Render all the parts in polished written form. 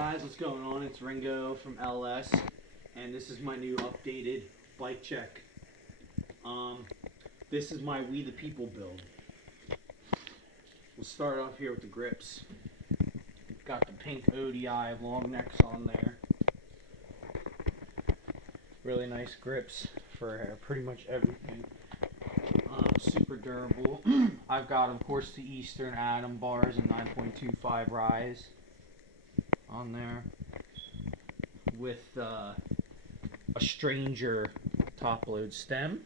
guys, what's going on? It's Ringo from LS, and this is my new updated bike check. This is my We the People build. We'll start off here with the grips. Got the pink ODI long necks on there. Really nice grips for pretty much everything. Super durable. I've got, of course, the Eastern Atom bars and 9.25 rise on there with a Stranger top load stem.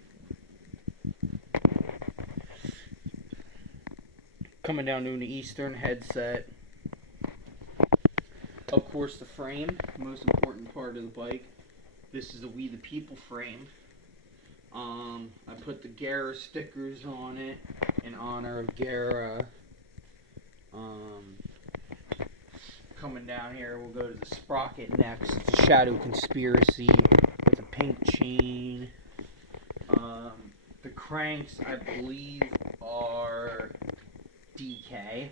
Coming down to the Eastern headset. Of course, the frame, the most important part of the bike. This is a We the People frame. I put the Gara stickers on it in honor of Gara. Coming down here, we'll go to the sprocket next. It's a Shadow Conspiracy with a pink chain. The cranks, I believe, are DK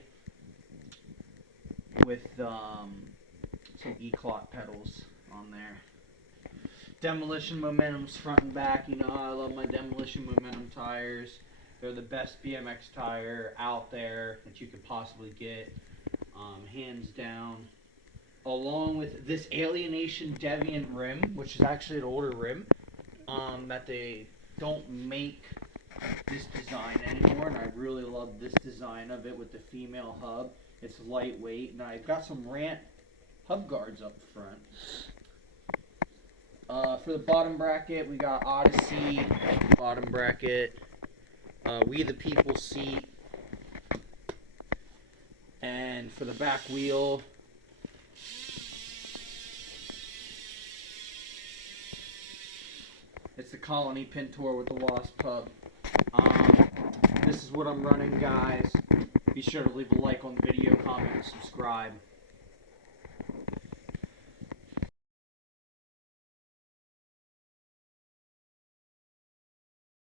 with some E-clot pedals on there. Demolition Momentum's front and back. You know I love my Demolition Momentum tires. They're the best BMX tire out there that you could possibly get, hands down. Along with this Alienation Deviant rim, which is actually an older rim, that they don't make this design anymore, and I really love this design of it with the female hub. It's lightweight, and I've got some Rant hub guards up front. For the bottom bracket, we got Odyssey bottom bracket, We the People seat, and for the back wheel, it's the Colony Pintor with the Wasp hub. This is what I'm running, guys. Be sure to leave a like on the video, comment, and subscribe.